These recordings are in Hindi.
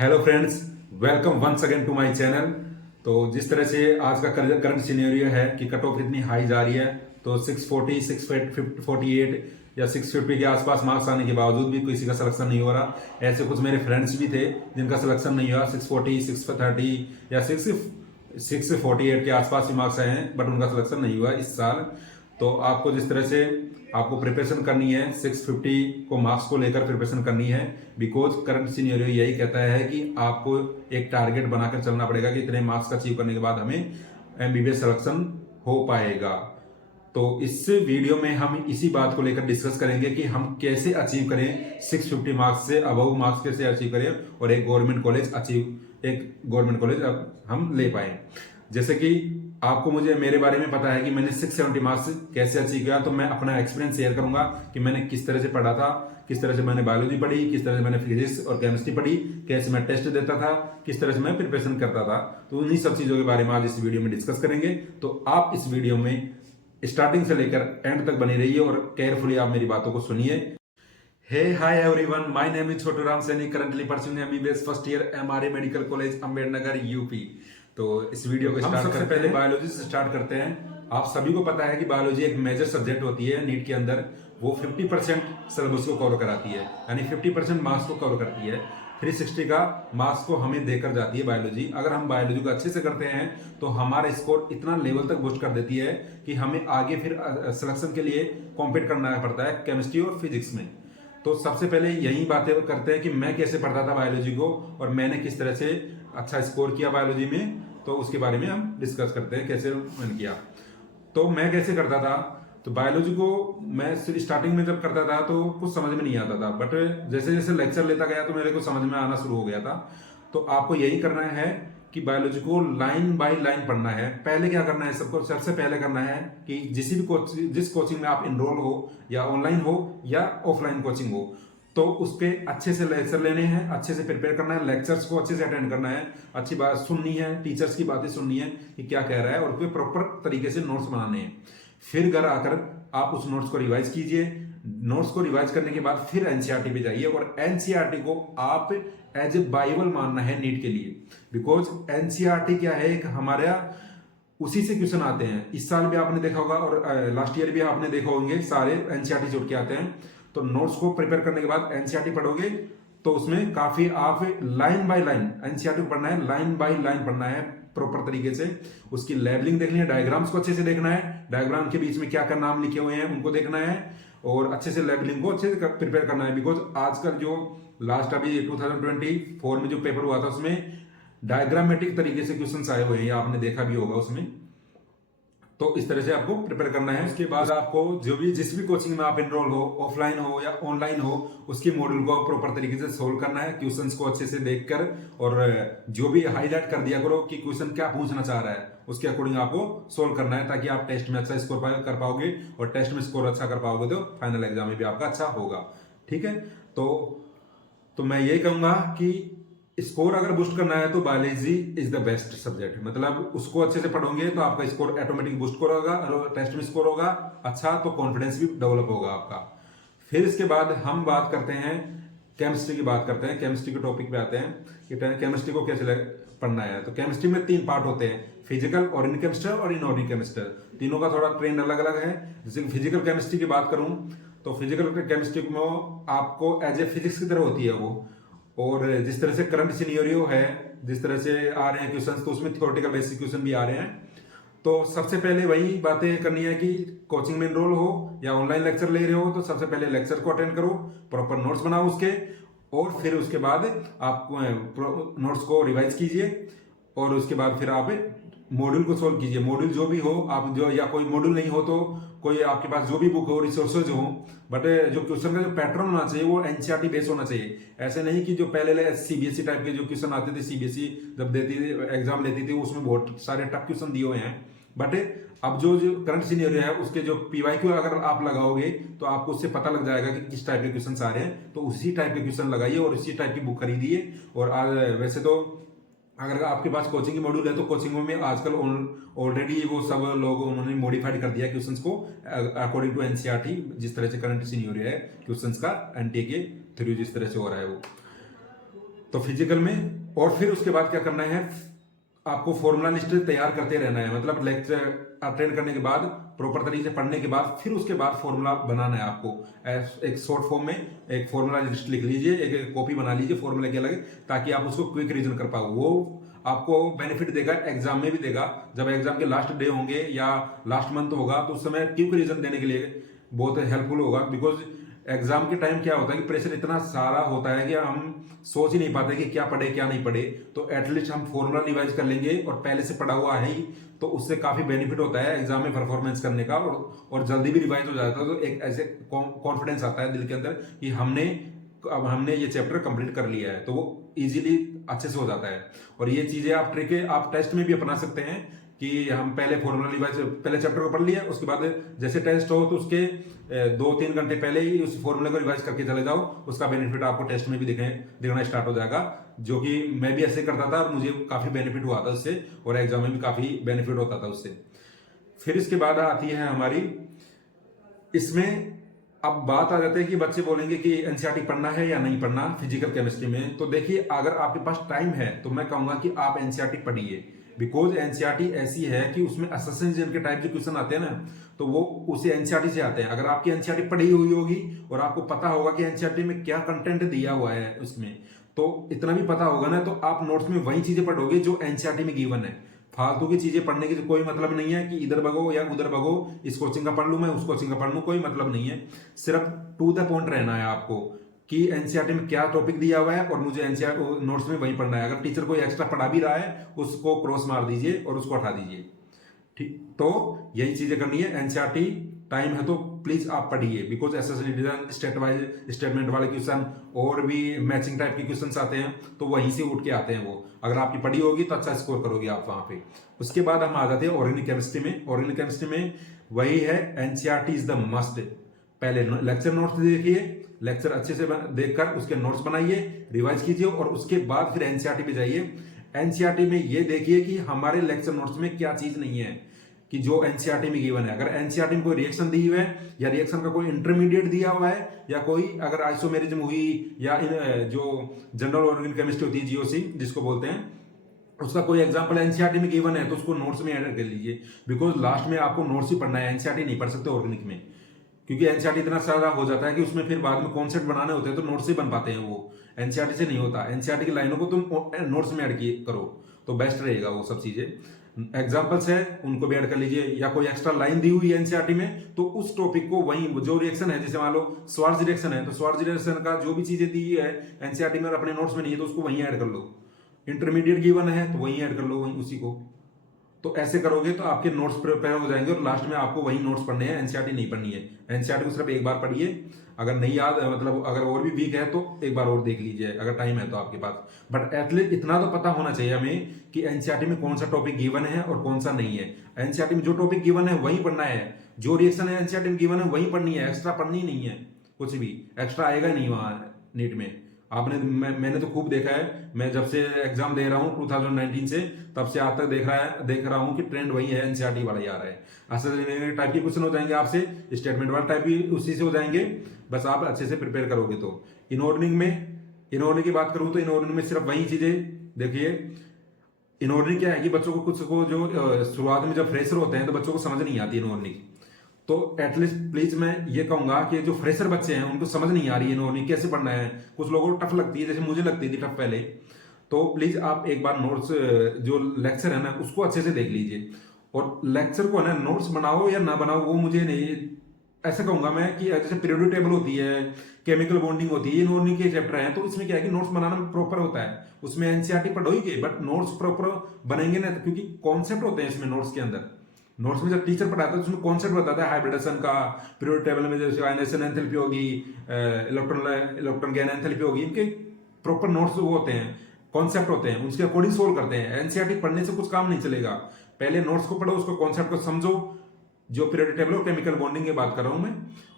Hello friends, welcome once again to my channel. तो जिस तरह से आज का करंट सिनेरियो है कि कट ऑफ इतनी हाई जा रही है, तो 640, 648 या 650 के आसपास मार्क्स आने के बावजूद भी किसी का सिलेक्शन नहीं हो रहा। ऐसे कुछ मेरे फ्रेंड्स भी थे जिनका सिलेक्शन नहीं हुआ। 640, 630 या 648 के आसपास भी मार्क्स आए हैं, बट उनका सिलेक्शन नहीं हुआ इस साल। तो आपको जिस तरह से आपको प्रिपरेशन करनी है, 650 को मार्क्स को लेकर प्रिपरेशन करनी है। बिकॉज करंट सिनेरियो यही कहता है कि आपको एक टारगेट बनाकर चलना पड़ेगा कि इतने मार्क्स अचीव करने के बाद हमें एमबीबीएस सिलेक्शन हो पाएगा। तो इस वीडियो में हम इसी बात को लेकर डिस्कस करेंगे कि हम कैसे अचीव करें 650 मार्क्स से अबव मार्क्स कैसे अचीव करें और एक गवर्नमेंट कॉलेज अब हम ले पाए। जैसे कि आपको मुझे मेरे बारे में पता है कि मैंने 670 मार्क्स कैसे अचीव किया, तो मैं अपना एक्सपीरियंस शेयर करूंगा कि मैंने किस तरह से पढ़ा था, किस तरह से मैंने बायोलॉजी पढ़ी, किस तरह से मैंने फिजिक्स और केमिस्ट्री पढ़ी, कैसे मैं टेस्ट देता था, किस तरह से मैं प्रिपरेशन करता था। तो उन्हीं सब चीजों के बारे में आज इस वीडियो में डिस्कस करेंगे। तो आप इस वीडियो में स्टार्टिंग से लेकर एंड तक बने रहिए और केयरफुली आप मेरी बातों को सुनिए। Hey hi everyone, my name is Chhotu Ram Saini, currently pursuing MBBS first year MRA medical college Ambedkar UP. तो इस वीडियो को स्टार्ट सबसे पहले बायोलॉजी से स्टार्ट करते हैं। आप सभी को पता है कि बायोलॉजी एक मेजर सब्जेक्ट होती है नीट के अंदर। वो 50% सिलेबस को कवर कराती है, यानी 50% मार्क्स को कवर करती है। 360 का मार्क्स को हमें देकर जाती है बायोलॉजी। अगर हम बायोलॉजी को अच्छे से करते हैं तो हमारा स्कोर इतना लेवल तक बूस्ट कर देती है कि हमें आगे फिर सिलेक्शन के लिए कॉम्पीट करना पड़ता है केमिस्ट्री और फिजिक्स में। तो सबसे पहले यही बातें करते हैं कि मैं कैसे पढ़ता था बायोलॉजी को और मैंने किस तरह से अच्छा स्कोर किया बायोलॉजी में। तो उसके बारे में हम डिस्कस करते हैं कैसे मैंने किया। तो मैं कैसे करता था, तो बायोलॉजी को मैं स्टार्टिंग में जब करता था तो कुछ समझ में नहीं आता था, बट जैसे जैसे लेक्चर लेता गया तो मेरे को समझ में आना शुरू हो गया था। तो आपको यही करना है कि बायोलॉजी को लाइन बाय लाइन पढ़ना है। पहले क्या करना है, सबसे पहले करना है कि जिस कोचिंग में आप इनरोल हो, या ऑनलाइन हो या ऑफलाइन कोचिंग हो, तो उसके अच्छे से लेक्चर लेने हैं, अच्छे से प्रिपेयर करना है, लेक्चर्स को अच्छे से अटेंड करना है, अच्छी बात सुननी है, टीचर्स की बातें सुननी है कि क्या कह रहा है, और उसके प्रॉपर तरीके से नोट्स बनाने हैं। फिर घर आकर आप उस नोट्स को रिवाइज कीजिए। नोट्स को रिवाइज करने के बाद फिर एनसीईआरटी पे जाइए, और एनसीईआरटी को आप एज ए बाइबल मानना है नीट के लिए। बिकॉज एनसीईआरटी क्या है, एक हमारा उसी से क्वेश्चन आते हैं। इस साल भी आपने देखा होगा और लास्ट ईयर भी आपने देखा होंगे, सारे एनसीईआरटी जुड़ के आते हैं। तो नोट्स को प्रिपेयर करने के बाद एनसीईआरटी पढ़ोगे तो उसमें काफी आप लाइन बाय लाइन एनसीईआरटी को पढ़ना है, लाइन बाय लाइन पढ़ना है प्रॉपर तरीके से। उसकी लेबलिंग देखनी है, डायग्राम्स को अच्छे से देखना है, डायग्राम के बीच में क्या क्या नाम लिखे हुए हैं उनको देखना है, और अच्छे से लेबलिंग को अच्छे से प्रिपेयर करना है। बिकॉज आजकल जो लास्ट अभी 2024 में जो पेपर हुआ था उसमें डायग्रामेटिक तरीके से क्वेश्चन आए हुए हैं, आपने देखा भी होगा उसमें। तो इस तरह से आपको प्रिपेयर करना है। उसके बाद आपको जिस भी कोचिंग में आप एनरोल हो, ऑफलाइन हो या ऑनलाइन हो, उसकी मॉड्यूल को प्रॉपर तरीके से सोल्व करना है, क्वेश्चंस को अच्छे से देखकर, और जो भी हाईलाइट कर दिया करो कि क्वेश्चन क्या पूछना चाह रहा है, उसके अकॉर्डिंग आपको सोल्व करना है, ताकि आप टेस्ट में अच्छा स्कोर कर पाओगे, और टेस्ट में स्कोर अच्छा कर पाओगे तो फाइनल एग्जाम में भी आपका अच्छा होगा। ठीक है, तो मैं यही कहूंगा कि स्कोर अगर बूस्ट करना है तो biology is the best subject. मतलब उसको अच्छे से पढ़ोगे तो आपका स्कोर ऑटोमेटिक बूस्ट होगा, और टेस्ट में स्कोर होगा अच्छा तो कॉन्फिडेंस भी डेवलप होगा आपका। फिर इसके बाद हम बात करते हैं केमिस्ट्री की, बात करते हैं केमिस्ट्री के टॉपिक पे आते हैं कि केमिस्ट्री को कैसे पढ़ना है। तो केमिस्ट्री में 3 पार्ट होते हैं, फिजिकल, ऑर्गेनिक केमिस्ट्री और इनऑर्गेनिक केमिस्ट्री। तीनों का थोड़ा ट्रेंड अलग अलग है। जैसे फिजिकल केमिस्ट्री की बात करूं तो फिजिकल केमिस्ट्री में आपको एज ए फिजिक्स की तरह होती है वो, और जिस तरह से करंट सिनेरियो है, जिस तरह से आ रहे हैं क्वेश्चंस, तो उसमें थ्योरेटिकल बेसिक क्वेश्चन भी आ रहे हैं। तो सबसे पहले वही बातें करनी है कि कोचिंग में एनरोल हो या ऑनलाइन लेक्चर ले रहे हो, तो सबसे पहले लेक्चर को अटेंड करो, प्रॉपर नोट्स बनाओ उसके, और फिर उसके बाद आप नोट्स को रिवाइज कीजिए, और उसके बाद फिर आप मॉड्यूल को सोल्व कीजिए। मॉड्यूल जो भी हो आप, जो या कोई मॉड्यूल नहीं हो तो कोई आपके पास जो भी बुक हो, रिसोर्सेज हो, बट जो क्वेश्चन का जो पैटर्न होना चाहिए वो एनसीईआरटी बेस होना चाहिए। ऐसे नहीं कि जो पहले सीबीएसई टाइप के जो क्वेश्चन आते थे, सीबीएसई जब देती थी, एग्जाम लेती थी, उसमें बहुत सारे टफ क्वेश्चन दिए हुए हैं। बट अब जो करंट सिनेरियो है उसके जो पीवाईक्यू अगर आप लगाओगे तो आपको उससे पता लग जाएगा कि किस टाइप के क्वेश्चन आ रहे हैं, तो उसी टाइप के क्वेश्चन लगाइए और उसी टाइप की बुक खरीदिए। और वैसे तो अगर आपके पास कोचिंग की मॉड्यूल है तो कोचिंगों में आजकल ऑलरेडी वो सब लोग उन्होंने मॉडिफाइड कर दिया क्वेश्चंस को अकॉर्डिंग टू एनसीईआरटी, जिस तरह से करंट सिनेरियो है क्वेश्चंस का एनटीए के थ्रू जिस तरह से हो रहा है वो। तो फिजिकल में, और फिर उसके बाद क्या करना है, आपको फॉर्मूला लिस्ट तैयार करते रहना है। मतलब लेक्चर अटेंड करने के बाद, प्रॉपर तरीके से पढ़ने के बाद, फिर उसके बाद फॉर्मूला बनाना है आपको। एक शॉर्ट फॉर्म में एक फॉर्मूला लिस्ट लिख लीजिए, एक कॉपी बना लीजिए फॉर्मूले के अलग, ताकि आप उसको क्विक रिवीजन कर पाओ। वो आपको बेनिफिट देगा, एग्जाम में भी देगा। जब एग्जाम के लास्ट डे होंगे या लास्ट मंथ होगा, तो उस समय क्विक रिवीजन देने के लिए बहुत हेल्पफुल होगा। बिकॉज एग्जाम के टाइम क्या होता है कि प्रेशर इतना सारा होता है कि हम सोच ही नहीं पाते कि क्या पढ़े क्या नहीं पढ़े। तो एटलीस्ट हम फॉर्मूला रिवाइज कर लेंगे और पहले से पढ़ा हुआ है ही, तो उससे काफी बेनिफिट होता है एग्जाम में परफॉर्मेंस करने का, और जल्दी भी रिवाइज हो जाता है। तो एक ऐसे कॉन्फिडेंस आता है दिल के अंदर कि हमने ये चैप्टर कंप्लीट कर लिया है, तो वो इजीली अच्छे से हो जाता है। और ये चीजें आप ट्रिक आप टेस्ट में भी अपना सकते हैं कि हम पहले फॉर्मूला रिवाइज, पहले चैप्टर को पढ़ लिया, उसके बाद जैसे टेस्ट हो तो उसके 2-3 घंटे पहले ही उस फॉर्मूले को रिवाइज करके चले जाओ। उसका बेनिफिट आपको टेस्ट में भी दिखना स्टार्ट हो जाएगा, जो कि मैं भी ऐसे करता था और मुझे काफी बेनिफिट हुआ था उससे, और एग्जाम में भी काफी बेनिफिट होता था उससे। फिर इसके बाद आती है हमारी, इसमें अब बात आ जाती है कि बच्चे बोलेंगे कि एनसीईआरटी पढ़ना है या नहीं पढ़ना फिजिकल केमिस्ट्री में। तो देखिए, अगर आपके पास टाइम है तो मैं कहूंगा कि आप एनसीईआरटी पढ़िए। बिकॉज एनसीईआरटी ऐसी है कि उसमें असेसिन के टाइप के क्वेश्चन आते हैं ना, तो वो उसे एनसीईआरटी से आते हैं। अगर आपकी एनसीईआरटी पढ़ी हुई होगी और आपको पता होगा कि एनसीईआरटी में क्या कंटेंट दिया हुआ है उसमें, तो इतना भी पता होगा ना, तो आप नोट्स में वही चीजें पढ़ोगे जो एनसीईआरटी में गिवन है। फालतू की चीजें पढ़ने की कोई मतलब नहीं है कि इधर भगो या उधर भगो, इस कोचिंग का पढ़ लूं मैं, उस कोचिंग का पढ़ लूं, कोई मतलब नहीं है। सिर्फ टू द पॉइंट रहना है आपको कि एनसीईआरटी में क्या टॉपिक दिया हुआ है और मुझे एनसीईआरटी नोट्स में वही पढ़ना है। अगर टीचर कोई एक्स्ट्रा पढ़ा भी रहा है, उसको क्रॉस मार दीजिए और उसको हटा दीजिए। ठीक, तो यही चीजें करनी है। एनसीईआरटी टाइम है तो प्लीज आप पढ़िए, because SSC division state wise statement वाले क्वेश्चन और भी मैचिंग टाइप के क्वेश्चंस आते हैं, तो वहीं से उठ के आते हैं वो। अगर आपकी पढ़ी होगी तो अच्छा स्कोर करोगे आप वहां पे। उसके बाद हम आ जाते हैं ऑर्गेनिक केमिस्ट्री में। ऑर्गेनिक केमिस्ट्री में वही है, एनसीईआरटी इज द मस्ट। पहले लेक्चर नोट्स देखिए, लेक्चर अच्छे से देखकर उसके नोट्स बनाइए, रिवाइज कीजिए, और उसके बाद फिर एनसीईआरटी पे जाइए। एनसीईआरटी में ये देखिए कि हमारे लेक्चर नोट्स में क्या चीज नहीं है कि जो एनसीईआरटी में गिवन है। अगर एनसीईआरटी में कोई रिएक्शन दी हुई है या रिएक्शन का कोई इंटरमीडिएट दिया हुआ है, या कोई अगर आइसोमेरिज्म हुई, या जो जनरल ऑर्गेनिक केमिस्ट्री होती है जीओसी जिसको बोलते हैं, उसका कोई एग्जांपल एनसीईआरटी में गिवन है, तो उसको नोट्स में ऐड कर लीजिए। बिकॉज लास्ट में आपको नोट्स ही पढ़ना है, एनसीईआरटी नहीं पढ़ सकते ऑर्गेनिक में, क्योंकि एनसीईआरटी इतना सारा हो जाता है कि उसमें फिर बाद में कॉन्सेप्ट बनाने होते हैं तो नोट्स से बन पाते हैं, वो एनसीईआरटी से नहीं होता। एनसीईआरटी की लाइनों को तुम नोट्स में ऐड करो तो बेस्ट रहेगा वो सब चीजें। एग्जाम्पल्स है उनको भी ऐड कर लीजिए, या कोई एक्स्ट्रा लाइन दी हुई है एनसीईआरटी में तो उस टॉपिक को वहीं, जो रिएक्शन है, जैसे मान लो स्वार्ज रिएक्शन है, तो स्वार्ज रिएक्शन का जो भी चीजें दी है एनसीईआरटी में और अपने नोट्स में नहीं है तो उसको वहीं ऐड कर लो। इंटरमीडिएट गिवन है तो वहीं ऐड कर लो, वहीं उसी को। तो ऐसे करोगे तो आपके नोट्स प्रिपेयर हो जाएंगे, और लास्ट में आपको वही नोट्स पढ़ने हैं, एनसीईआरटी नहीं पढ़नी है। एनसीईआरटी को सिर्फ एक बार पढ़िए, अगर नहीं याद, मतलब अगर और भी वीक है तो एक बार और देख लीजिए अगर टाइम है तो आपके पास। बट एटलीस्ट इतना तो पता होना चाहिए हमें कि एनसीईआरटी में कौन सा टॉपिक गिवन है और कौन सा नहीं है। एनसीईआरटी में जो टॉपिक गिवन है वही पढ़ना है, जो रिएक्शन है एनसीईआरटी में गिवन है वही पढ़नी है, एक्स्ट्रा पढ़नी नहीं है। कुछ भी एक्स्ट्रा आएगा नहीं वहां नीट में। मैंने तो खूब देखा है, मैं जब से एग्जाम दे रहा हूँ 2019 से, तब से आज तक देख रहा हूँ कि ट्रेंड वही है, एनसीईआरटी वाला ही आ रहा है। असल टाइप के क्वेश्चन हो जाएंगे आपसे, स्टेटमेंट वाला टाइप भी उसी से हो जाएंगे, बस आप अच्छे से प्रिपेयर करोगे तो। इनऑर्गेनिक की बात करूं तो इनऑर्गेनिक में सिर्फ वही चीजें देखिए। इनऑर्गेनिक क्या है कि बच्चों को कुछ को जो शुरुआत में जब फ्रेशर होते हैं तो बच्चों को समझ नहीं आती इनऑर्गेनिक। तो एटलीस्ट प्लीज मैं ये कहूंगा कि जो फ्रेशर बच्चे हैं उनको समझ नहीं आ रही है इनऑर्गेनिक कैसे पढ़ना है, कुछ लोगों को टफ लगती है, जैसे मुझे लगती थी टफ पहले। तो प्लीज आप एक बार नोट्स, जो लेक्चर है ना, उसको अच्छे से देख लीजिए, और लेक्चर को है ना नोट्स बनाओ या ना बनाओ वो मुझे नहीं, ऐसा कहूंगा मैं कि जैसे पीरियोडिक टेबल होती है, केमिकल बॉन्डिंग होती है, इनऑर्गेनिक के चैप्टर हैं, तो इसमें क्या है कि नोट्स बनाना प्रॉपर होता है। उसमें एनसीईआरटी पढ़ोगे बट नोट्स प्रॉपर बनेंगे ना, क्योंकि कॉन्सेप्ट होते हैं इसमें नोट्स के अंदर। नोट्स में जब टीचर पढ़ाता है उसमें कॉन्सेप्ट बताता है हाइब्रिडेशन का, पीरियोडिक टेबल में जैसे आयनेशन एंथैल्पी होगी, इलेक्ट्रॉन गेन एंथैल्पी होगी, इनके प्रॉपर नोट्स वो होते हैं, कॉन्सेप्ट होते हैं, उसके अकॉर्डिंग सोल्व करते हैं। एनसीईआरटी पढ़ने से कुछ काम नहीं चलेगा, पहले नोट्स को पढ़ो, उसको कॉन्सेप्ट को समझो, जो पीरियोडिक टेबल और केमिकल बॉन्डिंग की बात कर रहा हूं मैं,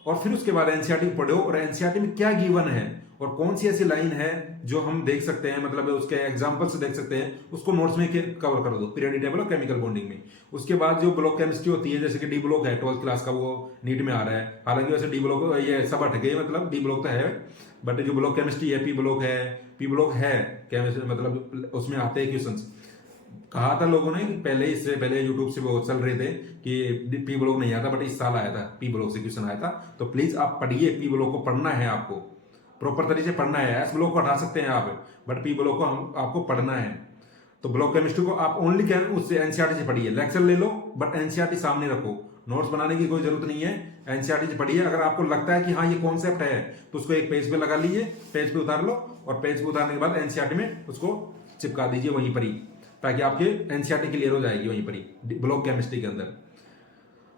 और फिर उसके बाद एनसीईआरटी पढ़ो और एनसीईआरटी में क्या गिवन है और कौन सी ऐसी लाइन है जो हम देख सकते हैं, मतलब उसके एग्जांपल से देख सकते हैं, उसको नोट्स में कवर कर दो, पीरियोडिक टेबल और केमिकल बॉन्डिंग में। उसके बाद जो ब्लॉक केमिस्ट्री होती है, जैसे कि डी ब्लॉक है 12th क्लास का, वो नीट में आ रहा है। हालांकि वैसे डी ब्लॉक ये सब हट गए, मतलब डी ब्लॉक तो है, बट जो ब्लॉक केमिस्ट्री है, पी ब्लॉक है केमिस्ट्री, मतलब उसमें आते हैं क्वेश्चन। कहा था लोगों ने पहले, इससे पहले यूट्यूब से वो चल रहे थे कि पी ब्लॉक नहीं आता, बट इस साल आया था, पी ब्लॉक से क्वेश्चन आया था। तो प्लीज आप पढ़िए, पी ब्लॉक को पढ़ना है, आपको प्रॉपर तरीके से पढ़ना है। एस ब्लॉक को हटा सकते हैं आप, बट पी ब्लॉक को आपको पढ़ना है। तो ब्लॉक केमिस्ट्री को आप ओनली क्या उससे एनसीईआरटी से पढ़िए, लेक्चर ले लो बट एनसीईआरटी सामने रखो, नोट्स बनाने की कोई जरूरत नहीं है, एनसीईआरटी से पढ़िए। अगर आपको लगता है कि हाँ ये कॉन्सेप्ट है, तो उसको एक पेज पे लगा लीजिए, पेज पे उतार लो, और पेज पे उतारने के बाद एनसीईआरटी में उसको चिपका दीजिए वहीं पर ही, ताकि आपके एनसीईआरटी क्लियर हो जाएगी वहीं पर ही ब्लॉक केमिस्ट्री के अंदर।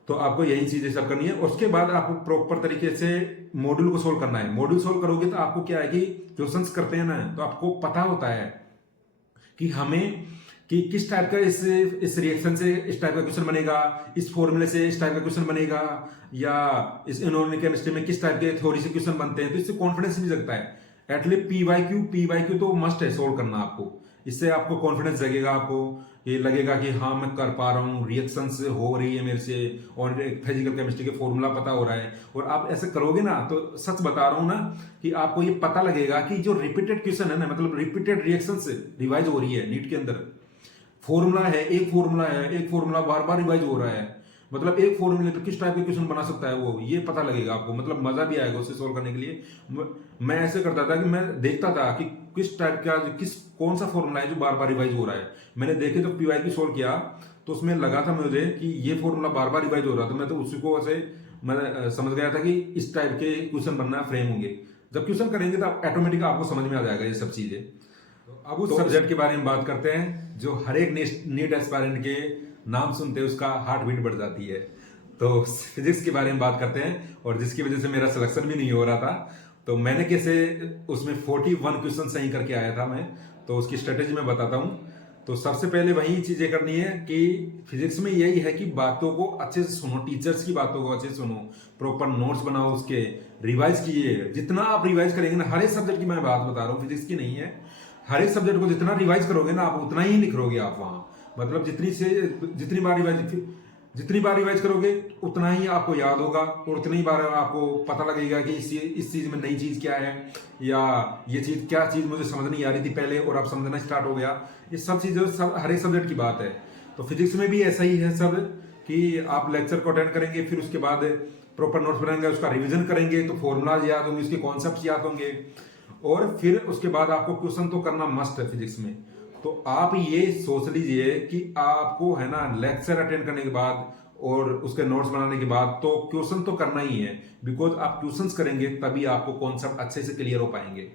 तो आपको यही चीजें सब करनी है। उसके बाद आपको प्रॉपर तरीके से मॉड्यूल को सोल्व करना है। मॉड्यूल सोल्व करोगे तो आपको क्या है कि क्वेश्चंस करते हैं ना, तो आपको पता होता है कि हमें कि किस टाइप का इस रिएक्शन से इस टाइप का क्वेश्चन बनेगा, इस फॉर्मूले से इस टाइप का क्वेश्चन बनेगा, या इस इनऑर्गेनिक केमिस्ट्री में किस टाइप के थ्योरी से क्वेश्चन बनते हैं। तो इससे कॉन्फिडेंस भी जगता है। एटलीस्ट पीवाईक्यू तो मस्ट है सोल्व करना आपको। इससे आपको कॉन्फिडेंस जगेगा, आपको ये लगेगा कि हाँ मैं कर पा रहा हूँ, रिएक्शन से हो रही है मेरे से, और फिजिकल केमिस्ट्री के फॉर्मूला पता हो रहा है। और आप ऐसे करोगे ना, तो सच बता रहा हूं ना कि आपको ये पता लगेगा कि जो रिपीटेड क्वेश्चन है ना, मतलब रिपीटेड रिएक्शन से रिवाइज हो रही है नीट के अंदर। फॉर्मूला है, एक फॉर्मूला बार बार रिवाइज हो रहा है, मतलब एक फॉर्मूले पे किस टाइप के क्वेश्चन बना सकता है वो, ये पता लगेगा आपको। मतलब मजा भी आएगा उसे सोल्व करने के लिए। मैं ऐसे करता था कि मैं देखता था कि किस टाइप का कौन सा फॉर्मूला है जो बार बार रिवाइज हो रहा है। मैंने देखे तो पीवाई की सोल्व किया, तो उसमें लगा था मुझे कि ये फॉर्मूला बार बार रिवाइज हो रहा था। मैं तो उसी को ऐसे मैं समझ गया था कि इस टाइप के क्वेश्चन बनना फ्रेम होंगे। जब क्वेश्चन करेंगे तो ऑटोमेटिक आपको समझ में आ जाएगा ये सब चीजें। अब उस सब्जेक्ट के बारे में बात करते हैं जो हर एक नीट एस्पायरेंट के नाम सुनते हैं उसका हार्ट बीट बढ़ जाती है। तो फिजिक्स के बारे में बात करते हैं, और जिसकी वजह से मेरा सिलेक्शन भी नहीं हो रहा था। तो मैंने कैसे उसमें 41 क्वेश्चन सही करके आया था मैं, तो उसकी स्ट्रेटेजी मैं बताता हूं। तो सबसे पहले वही चीजें करनी है कि फिजिक्स में यही है कि बातों को अच्छे से सुनो, टीचर्स की बातों को अच्छे से सुनो, प्रॉपर नोट्स बनाओ, उसके रिवाइज कीजिए। जितना आप रिवाइज करेंगे ना, हर एक सब्जेक्ट की मैं बात बता रहा हूँ, फिजिक्स की नहीं है, हर एक सब्जेक्ट को जितना रिवाइज करोगे ना, आप उतना ही निखरोगे आप वहां। मतलब जितनी बार रिवाइज करोगे उतना ही आपको याद होगा, और उतनी बार आपको पता लगेगा कि इस चीज में नई चीज क्या है, या ये चीज क्या चीज मुझे समझ नहीं आ रही थी पहले और अब समझना स्टार्ट हो गया। ये सब चीजें सब हर एक सब्जेक्ट की बात है। तो फिजिक्स में भी ऐसा ही है सब, कि आप लेक्चर को अटेंड करेंगे, फिर उसके बाद प्रॉपर नोट्स बनाएंगे, उसका रिविजन करेंगे, तो फॉर्मूलाज याद होंगे, उसके कॉन्सेप्ट याद होंगे, और फिर उसके बाद आपको क्वेश्चन तो करना मस्ट है फिजिक्स में। तो आप ये सोच लीजिए कि आपको है ना लेक्चर अटेंड करने के बाद और उसके नोट्स बनाने के बाद तो क्वेश्चन तो करना ही है, बिकॉज आप क्वेश्चंस करेंगे तभी आपको कॉन्सेप्ट अच्छे से क्लियर हो पाएंगे।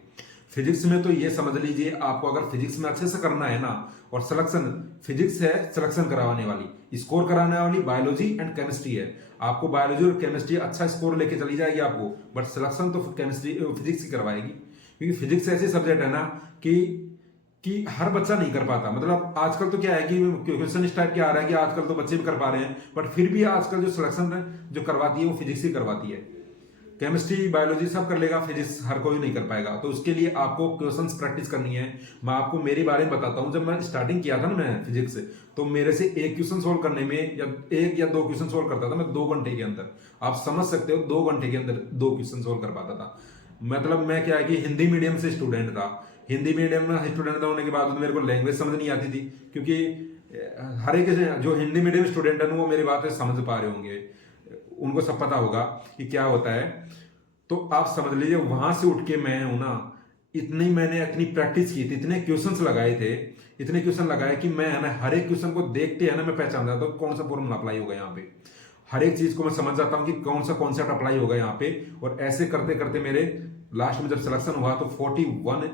फिजिक्स में तो ये समझ लीजिए, आपको अगर फिजिक्स में अच्छे से करना है ना, और सिलेक्शन, फिजिक्स है सिलेक्शन कराने वाली, स्कोर कराने वाली बायोलॉजी एंड केमिस्ट्री है। आपको बायोलॉजी और केमिस्ट्री अच्छा स्कोर लेके चली जाएगी आपको, बट सिलेक्शन तो केमिस्ट्री फिजिक्स ही करवाएगी। क्योंकि फिजिक्स ऐसे सब्जेक्ट है ना कि हर बच्चा नहीं कर पाता। मतलब आजकल तो क्या है कि क्वेश्चन इस टाइप के आ रहा है कि आजकल तो बच्चे भी कर पा रहे हैं, बट फिर भी आजकल जो सिलेक्शन जो करवाती है वो फिजिक्स ही करवाती है। केमिस्ट्री बायोलॉजी सब कर लेगा, फिजिक्स हर कोई नहीं कर पाएगा। तो उसके लिए आपको क्वेश्चंस प्रैक्टिस करनी है। मैं आपको मेरे बारे में बताता हूं, जब मैं स्टार्टिंग किया था ना मैं फिजिक्स से, तो मेरे से एक क्वेश्चन सोल्व करने में या एक या दो क्वेश्चन सोल्व करता था मैं 2 घंटे के अंदर। आप समझ सकते हो 2 घंटे के अंदर 2 क्वेश्चन सोल्व कर पाता था। मतलब मैं क्या है कि हिंदी मीडियम से स्टूडेंट था, हिंदी मीडियम में स्टूडेंट होने के बाद मेरे को लैंग्वेज समझ नहीं आती थी, क्योंकि हर एक जो हिंदी मीडियम स्टूडेंट है वो मेरी बातें समझ पा रहे होंगे, उनको सब पता होगा कि क्या होता है। तो आप समझ लीजिए वहां से उठ के मैं हूं ना, मैंने इतनी प्रैक्टिस की थी, इतने क्वेश्चन लगाए कि मैं है ना हर एक क्वेश्चन को देखते है ना मैं पहचान जाता हूँ कौन सा फॉर्मूला अप्लाई होगा यहाँ पे। हर एक चीज को मैं समझ जाता हूँ कि कौन सा कॉन्सेप्ट अप्लाई होगा यहाँ पे। और ऐसे करते करते मेरे लास्ट में जब सिलेक्शन हुआ तो 41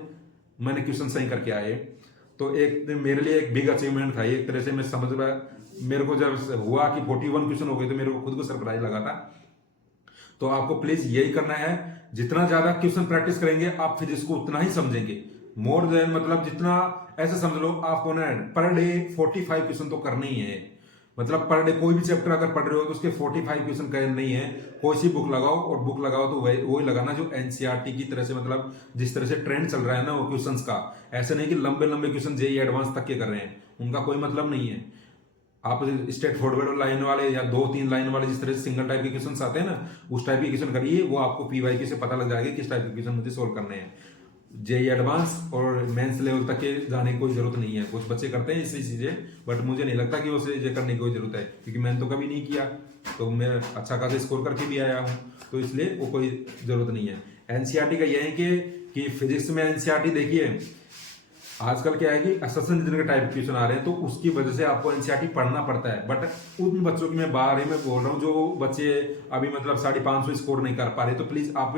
मैंने क्वेश्चन सही करके आए। तो एक मेरे लिए एक बिग अचीवमेंट था एक तरह से। मैं समझ रहा, मेरे को जब हुआ कि 41 क्वेश्चन हो गए तो मेरे को खुद को सरप्राइज लगा था। तो आपको प्लीज यही करना है, जितना ज्यादा क्वेश्चन प्रैक्टिस करेंगे आप फिजिक्स को उतना ही समझेंगे। मोर देन, मतलब जितना, ऐसे समझ लो आपको ना पर डे 45 क्वेश्चन तो करने ही है। मतलब पर डे कोई भी चैप्टर अगर पढ़ रहे हो तो उसके 45 क्वेश्चन कहीं नहीं है। कोई सी बुक लगाओ, और बुक लगाओ तो वही लगाना जो एनसीईआरटी की तरह से, मतलब जिस तरह से ट्रेंड चल रहा है ना वो क्वेश्चंस का। ऐसे नहीं कि लंबे लंबे क्वेश्चन जेईई एडवांस तक के कर रहे हैं, उनका कोई मतलब नहीं है। आप स्ट्रेट फॉरवर्ड लाइन वाले या 2-3 लाइन वाले जिस तरह से सिंगल टाइप के क्वेश्चन आते हैं ना, उस टाइप के क्वेश्चन करिए। वो आपको पीवाईक्यू से पता लग जाएगा किस टाइप के क्वेश्चन मुझे सोल्व करने हैं। जेईई एडवांस और मेंस लेवल तक के जाने की कोई जरूरत नहीं है। कुछ बच्चे करते हैं ऐसी चीजें, बट मुझे नहीं लगता कि उसे ये करने की कोई जरूरत है, क्योंकि मैंने तो कभी नहीं किया, तो मैं अच्छा खासा स्कोर करके भी आया हूँ, तो इसलिए वो कोई जरूरत नहीं है। एनसीईआरटी का यह है कि फिजिक्स में एनसीईआरटी देखिए, आजकल क्या है कि असेसमेंट रीजनिंग के टाइप क्वेश्चन आ रहे हैं, तो उसकी वजह से आपको एनसीईआरटी पढ़ना पड़ता है। बट उन बच्चों की मैं बारे में बोल रहा हूँ जो बच्चे अभी मतलब 550 स्कोर नहीं कर पा रहे, तो प्लीज आप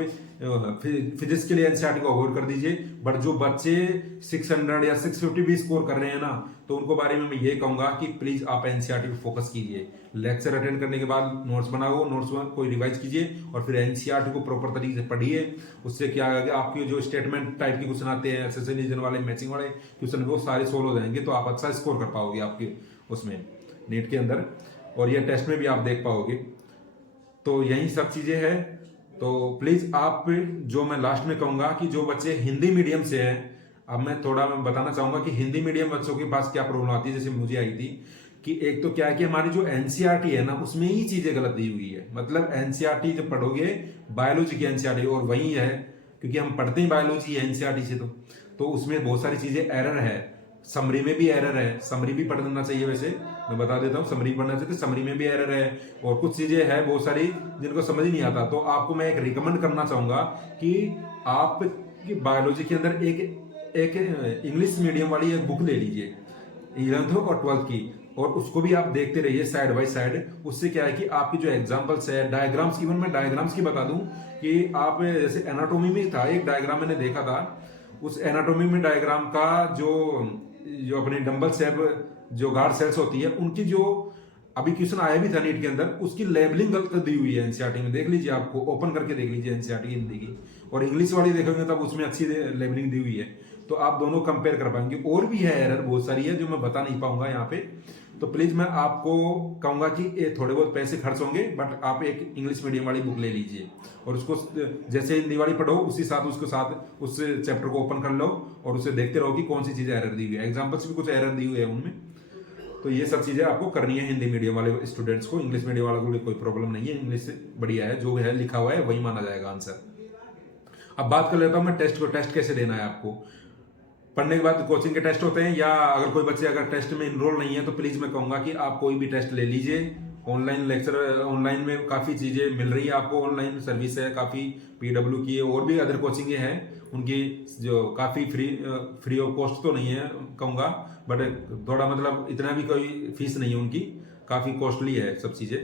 फिजिक्स के लिए एनसीईआरटी को अवॉइड कर दीजिए। बट जो बच्चे 600 या 650 भी स्कोर कर रहे हैं ना, तो उनको बारे में मैं ये कहूंगा कि प्लीज आप एनसीईआरटी पे फोकस कीजिए। लेक्चर अटेंड करने के बाद नोट्स बनाओ, नोट्स को रिवाइज कीजिए, और फिर एनसीईआरटी को प्रॉपर तरीके से पढ़िए। उससे क्या होगा, आपकी जो स्टेटमेंट टाइप के क्वेश्चन आते हैं, एसएससी रीजन वाले, मैचिंग वाले क्वेश्चन, वो सारे सोल्व हो जाएंगे, तो आप अच्छा स्कोर कर पाओगे आपके उसमें नीट के अंदर, और ये टेस्ट में भी आप देख पाओगे। तो यही सब चीजें हैं। तो प्लीज आप, जो मैं लास्ट में कहूंगा कि जो बच्चे हिंदी मीडियम से हैं, अब मैं थोड़ा बताना चाहूंगा कि हिंदी मीडियम बच्चों के पास क्या प्रॉब्लम आती है, जैसे मुझे आई थी। कि एक तो क्या है कि हमारी जो एनसीईआरटी है ना, उसमें ही चीजें गलत दी हुई है। मतलब एनसीईआरटी जब पढ़ोगे, बायोलॉजी की एनसीईआरटी, और वही है क्योंकि हम पढ़ते ही बायोलॉजी है एनसीईआरटी से, तो उसमें बहुत सारी चीजें एरर है। समरी में भी एरर है, समरी भी पढ़ देना चाहिए। वैसे मैं बता देता हूँ, समरी पढ़ना चाहिए, समरी में भी एरर है, और कुछ चीजें है बहुत सारी जिनको समझ नहीं आता। तो आपको मैं एक रिकमेंड करना चाहूंगा कि आप बायोलॉजी के अंदर एक इंग्लिश मीडियम वाली एक बुक ले लीजिए 11th और 12th की, और उसको भी आप देखते रहिए साइड बाय साइड। उससे क्या है कि आपकी जो एग्जांपल्स है, डायग्राम्स, इवन मैं डायग्राम्स की बता दूं कि आप जैसे एनाटॉमी में था एक डायग्राम मैंने देखा था, उस एनाटॉमी में डायग्राम का जो जो अपनी डंबल शेप जो गार्ड सेल्स होती है, उनकी जो अभी क्वेश्चन आया भी था नीट के अंदर, उसकी लेबलिंग गलत दी हुई है एनसीईआरटी में। देख लीजिए, आपको ओपन करके देख लीजिए एनसीईआरटी हिंदी की, और इंग्लिश वाली देखोगे तब उसमें अच्छी लेबलिंग दी हुई है, तो आप दोनों कंपेयर कर पाएंगे। और भी है एरर बहुत सारी है जो मैं बता नहीं पाऊंगा यहाँ पे। तो प्लीज मैं आपको कहूंगा कि ये थोड़े बहुत पैसे खर्च होंगे, बट आप एक इंग्लिश मीडियम वाली बुक ले लीजिए, और उसको जैसे हिंदी वाली पढ़ो उसी साथ उसके साथ उस चैप्टर को ओपन कर लो, और उसे देखते रहो कि कौन सी चीजें एरर दी हुई है। एग्जाम्पल्स भी कुछ एरर दी हुई है उनमें। तो ये सब चीजें आपको करनी है हिंदी मीडियम वाले स्टूडेंट्स को। इंग्लिश मीडियम वालों को कोई प्रॉब्लम नहीं है, इंग्लिश बढ़िया है, जो है लिखा हुआ है वही माना जाएगा आंसर। अब बात कर लेता हूं मैं टेस्ट को। टेस्ट कैसे देना है आपको? पढ़ने के बाद कोचिंग के टेस्ट होते हैं, या अगर कोई बच्चे अगर टेस्ट में इनरोल नहीं है, तो प्लीज मैं कहूंगा कि आप कोई भी टेस्ट ले लीजिए। ऑनलाइन लेक्चर, ऑनलाइन में काफी चीजें मिल रही है आपको, ऑनलाइन सर्विस है काफी, पीडब्ल्यू की है, और भी अदर कोचिंग हैं उनकी, जो काफी फ्री ऑफ कॉस्ट तो नहीं है कहूंगा, बट थोड़ा मतलब इतना भी कोई फीस नहीं है उनकी, काफी कॉस्टली है सब चीजें।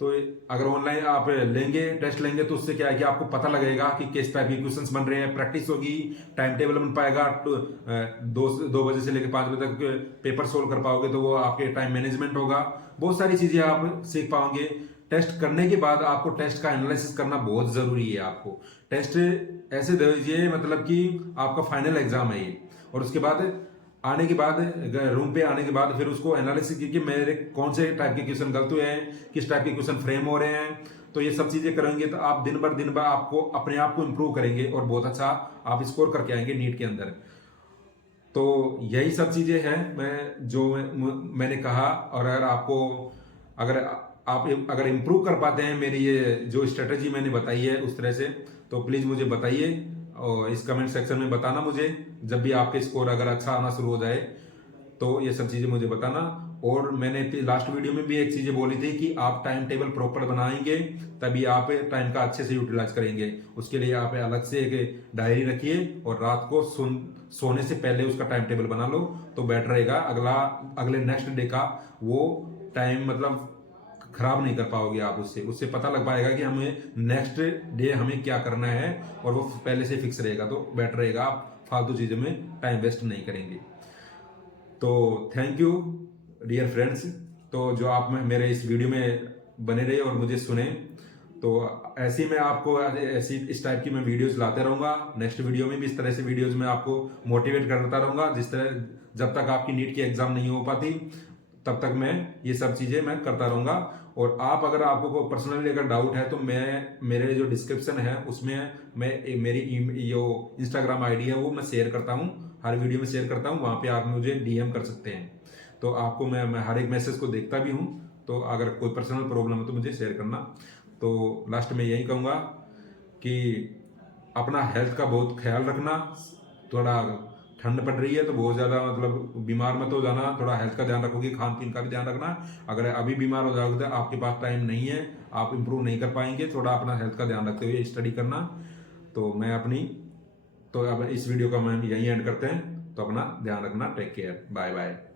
तो अगर ऑनलाइन आप लेंगे, टेस्ट लेंगे, तो उससे क्या है कि आपको पता लगेगा कि किस टाइप के क्वेश्चंस बन रहे हैं, प्रैक्टिस होगी, टाइम टेबल बन पाएगा, 2 बजे से लेकर 5 बजे तक पेपर सोल्व कर पाओगे, तो वो आपके टाइम मैनेजमेंट होगा। बहुत सारी चीजें आप सीख पाओगे। टेस्ट करने के बाद आपको टेस्ट का एनालिसिस करना बहुत जरूरी है। आपको टेस्ट ऐसे दीजिए मतलब कि आपका फाइनल एग्जाम है ये, और उसके बाद आने के बाद रूम पे आने के बाद फिर उसको एनालिसिस कीजिए मेरे कौन से टाइप के क्वेश्चन गलत हुए हैं, किस टाइप के क्वेश्चन फ्रेम हो रहे हैं। तो ये सब चीजें करेंगे तो आप दिन भर आपको अपने आप को इंप्रूव करेंगे, और बहुत अच्छा आप स्कोर करके आएंगे नीट के अंदर। तो यही सब चीजें हैं मैंने कहा। और अगर आपको अगर इम्प्रूव कर पाते हैं मेरी ये जो स्ट्रेटेजी मैंने बताई है उस तरह से, तो प्लीज मुझे बताइए, और इस कमेंट सेक्शन में बताना मुझे, जब भी आपके स्कोर अगर अच्छा आना शुरू हो जाए, तो ये सब चीजें मुझे बताना। और मैंने लास्ट वीडियो में भी एक चीजें बोली थी कि आप टाइम टेबल प्रॉपर बनाएंगे, तभी आप टाइम का अच्छे से यूटिलाइज करेंगे। उसके लिए आप अलग से एक डायरी रखिए, और रात को सोने से पहले उसका टाइम टेबल बना लो, तो बेटर रहेगा। अगले नेक्स्ट डे का वो टाइम मतलब खराब नहीं कर पाओगे आप, उससे पता लग पाएगा कि हमें नेक्स्ट डे हमें क्या करना है, और वो पहले से फिक्स रहेगा, तो बेटर रहेगा। आप फालतू चीजों में टाइम वेस्ट नहीं करेंगे। तो थैंक यू डियर फ्रेंड्स। तो जो आप मेरे इस वीडियो में बने रहे और मुझे सुने, तो ऐसी मैं आपको ऐसी इस टाइप की मैं वीडियोस लाते रहूंगा। नेक्स्ट वीडियो में भी इस तरह से वीडियोस में आपको मोटिवेट करता रहूंगा, जिस तरह जब तक आपकी नीट की एग्जाम नहीं हो पाती, तब तक मैं ये सब चीज़ें मैं करता रहूँगा। और आप अगर आपको पर्सनली अगर डाउट है तो मैं मेरे जो डिस्क्रिप्शन है उसमें मैं मेरी जो इंस्टाग्राम आईडी है वो मैं शेयर करता हूँ, हर वीडियो में शेयर करता हूँ, वहाँ पे आप मुझे डीएम कर सकते हैं। तो आपको मैं हर एक मैसेज को देखता भी हूँ, तो अगर कोई पर्सनल प्रॉब्लम है तो मुझे शेयर करना। तो लास्ट में यही कहूँगा कि अपना हेल्थ का बहुत ख्याल रखना। थोड़ा ठंड पड़ रही है तो बहुत ज़्यादा मतलब बीमार मत हो जाना, थोड़ा हेल्थ का ध्यान रखोगे, खान पीन का भी ध्यान रखना। अगर अभी बीमार हो जाओगे तो आपके पास टाइम नहीं है, आप इम्प्रूव नहीं कर पाएंगे। थोड़ा अपना हेल्थ का ध्यान रखते हुए स्टडी करना। तो मैं अपनी तो अब इस वीडियो का मैं यहीं एंड करते हैं। तो अपना ध्यान रखना, टेक केयर, बाय बाय।